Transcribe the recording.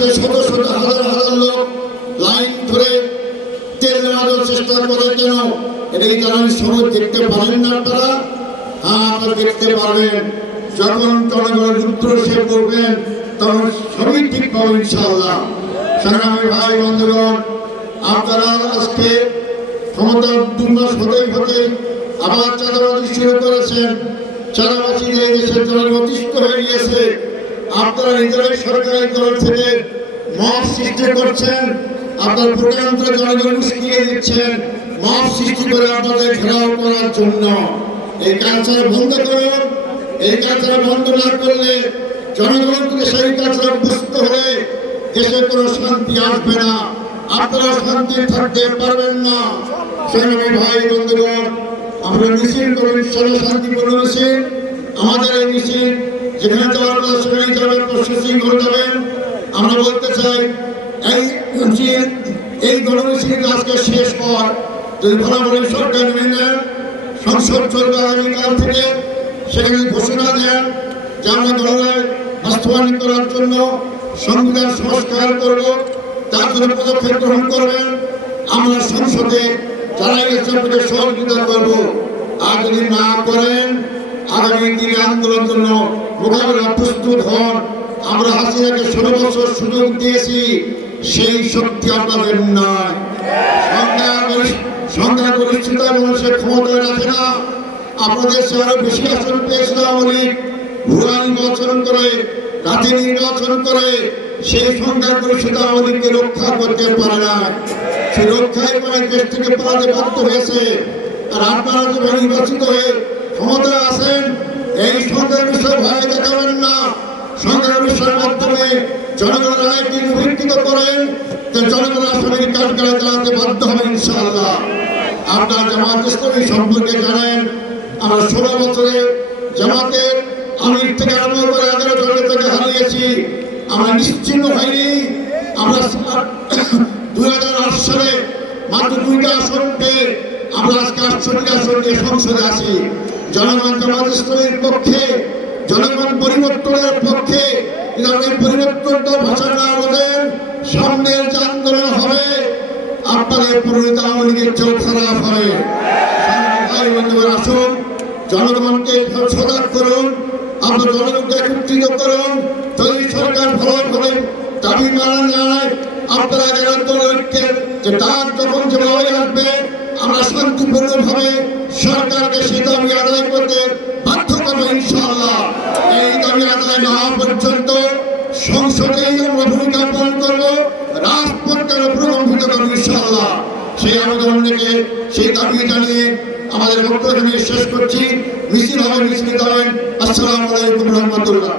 রাষ্ট্রে শত শত হাজার হাজার লোক লাইন ধরে তেল নেওয়ার চেষ্টা করে কেন? এটা কি তারা সবাই দেখতে পারেন না? আপনারা আপনারা দেখতে পারবেন। যখন জনগণের উত্তর সে করবেন তখন সবই ঠিক পাবেন ইনশাআল্লাহ। সংগ্রামী ভাই বন্ধুগণ, আপনারা আজকে ক্ষমতা 2 মাস হতে আবার চাঁদাবাজি শুরু করেছেন। চাঁদাবাজি এই দেশের জনগণ অতিষ্ঠ হয়ে গিয়েছে। আপনারা নিজেরাই সরকারি দল থেকে মব সৃষ্টি করছেন, আপনার ভোটান্তরে জনগণ উস্কিয়ে দিচ্ছেন মব সৃষ্টি করে আপনাদের ঘেরাও করার জন্য। এই কালচার বন্ধ করুন। এই কালচার বন্ধ না করলে জনগণকে সেই কালচার বুঝতে হলে দেশে কোনো শান্তি আসবে না, আপনারা শান্তি থাকতে পারবেন না। সংগ্রামী ভাই বন্ধুগণ, আমরা মিছিল করুন, শান্তিপূর্ণ মিছিল। আমাদের এই মিছিল যেখানে যাওয়ার কথা সেখানেই যাবেন, প্রশাসনিক করে যাবেন। আমরা বলতে চাই এই গণমিছিল আজকে শেষ পর যদি বরাবরই সরকার মেনে সংসদ চলবে আগামীকাল থেকে, সেখানে ঘোষণা দেন যে আমরা গণরায় বাস্তবায়ন করার জন্য সংবিধান সংস্কার করব, তার জন্য পদক্ষেপ গ্রহণ করবেন। আমরা সংসদে যারা এসে সহযোগিতা করব। আর যদি না করেন আগামী দিনে আন্দোলনের জন্য মোকাবেলা প্রস্তুত হন। আমরা হাসিনাকে 16 বছর সুযোগ দিয়েছি, সেই শক্তি আপনাদের নয়। সংখ্যাগরিষ্ঠতা মানুষের ক্ষমতায় রাখে না। আপনাদের চেয়ে আরো বেশি আসন পেয়েছিল আওয়ামী লীগ, ভুয়া নির্বাচন করে, রাতে নির্বাচন করে সেই সংখ্যাগরিষ্ঠতা আওয়ামী লীগকে রক্ষা করতে পারে না। সেই রক্ষায় মানে দেশ থেকে পালাতে বাধ্য হয়েছে। আর আপনারা যখন নির্বাচিত হয়ে ক্ষমতায় আসেন, এই সংখ্যাগরিষ্ঠতা ভয় দেখাবেন না। সংখ্যাগরিষ্ঠতার মাধ্যমে জনগণের রায়কে বিভক্ত করেন, জনগণ আসামের কাঠগড়ায় চালাতে বাধ্য হবে ইনশাআল্লাহ। আপনার জামাত ইসলামী সম্পর্কে জানেন, আমরা 16 বছরে জামাতের আমির থেকে আরম্ভ করে 11 জনের থেকে হারিয়েছি। আমরা নিশ্চিন্ন হয়নি। আমরা 2008 সালে মাত্র 2টা আসন পেয়ে আমরা আজকে 68 আসন নিয়ে সংসদে আছি। জনগণ জামাত ইসলামীর পক্ষে, জনগণ পরিবর্তনের পক্ষে। এই পরিবর্তনটা ভাষা না বলেন, সামনের যে আন্দোলন হবে আপনাদের পরিণত আওয়ামী লীগের চেয়েও খারাপ হবে। আসুন, জনগণকে সজাগ করুন, আপনার জনগণকে একত্রিত করুন। যদি সরকার ভালোভাবে দাবি মানা যায়, আপনারা ঐক্যের যে ডাক যখন যেভাবে আসবে আমরা শান্তিপূর্ণভাবে সরকারকে সেই দাবি আদায় করতে বাধ্য করবো ইনশাআল্লাহ। এই দাবি আদায় না হওয়া পর্যন্ত সংসদেই আমরা ভূমিকা পালন করবো, রাজপথের প্রকম্পিত করবো ইনশাআল্লাহ। সেই আবেদন থেকে সেই দাবি জানিয়ে আমাদের বক্তব্য শেষ করছি। মিছিল হবে, মিছিল করেন। আসসালামু আলাইকুম রহমতুল্লাহ।